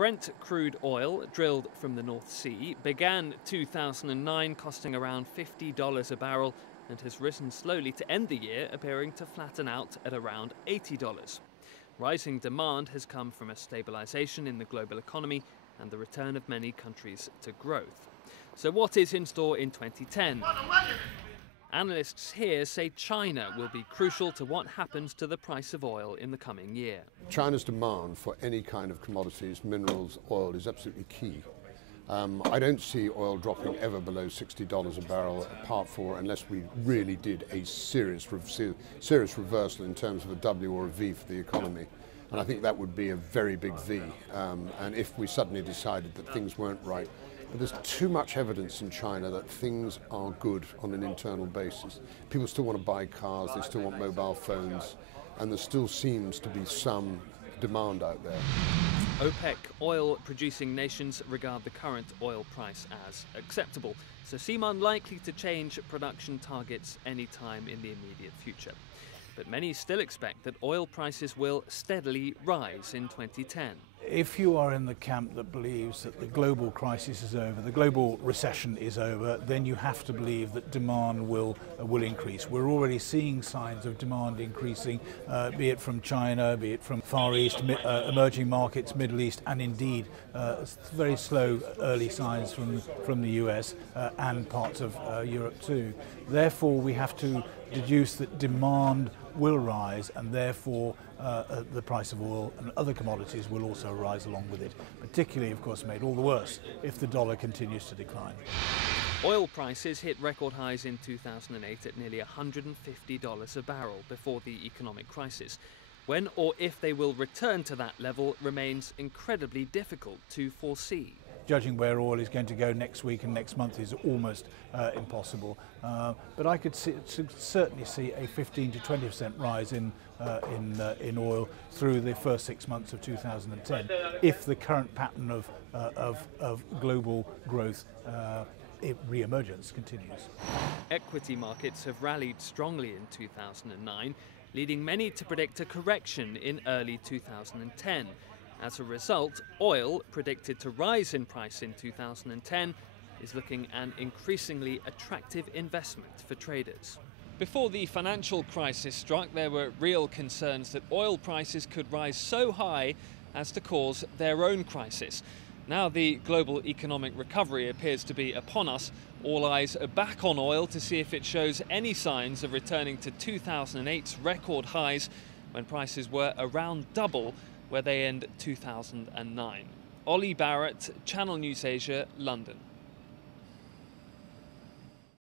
Brent crude oil, drilled from the North Sea, began 2009 costing around $50 a barrel and has risen slowly to end the year, appearing to flatten out at around $80. Rising demand has come from a stabilisation in the global economy and the return of many countries to growth. So what is in store in 2010? Analysts here say China will be crucial to what happens to the price of oil in the coming year. China's demand for any kind of commodities, minerals, oil is absolutely key. I don't see oil dropping ever below $60 a barrel, apart for unless we really did a serious reversal in terms of a W or a V for the economy. And I think that would be a very big V. And if we suddenly decided that things weren't right. But there's too much evidence in China that things are good on an internal basis. People still want to buy cars, they still want mobile phones, and there still seems to be some demand out there. OPEC oil-producing nations regard the current oil price as acceptable, so seem unlikely to change production targets anytime in the immediate future. But many still expect that oil prices will steadily rise in 2010. If you are in the camp that believes that the global crisis is over, the global recession is over, then you have to believe that demand will increase. We're already seeing signs of demand increasing, be it from China, be it from Far East, emerging markets, Middle East, and indeed very slow early signs from the US and parts of Europe too. Therefore, we have to deduce that demand will rise, and therefore the price of oil and other commodities will also rise along with it, particularly, of course, made all the worse if the dollar continues to decline. Oil prices hit record highs in 2008 at nearly $150 a barrel before the economic crisis. When or if they will return to that level remains incredibly difficult to foresee. Judging where oil is going to go next week and next month is almost impossible. But I could certainly see a 15 to 20% rise in oil through the first 6 months of 2010 if the current pattern of global growth re-emergence continues. Equity markets have rallied strongly in 2009, leading many to predict a correction in early 2010. As a result, oil, predicted to rise in price in 2010, is looking an increasingly attractive investment for traders. Before the financial crisis struck, there were real concerns that oil prices could rise so high as to cause their own crisis. Now the global economic recovery appears to be upon us. All eyes are back on oil to see if it shows any signs of returning to 2008's record highs, when prices were around double where they end 2009. Olly, Barratt, Channel News Asia, London.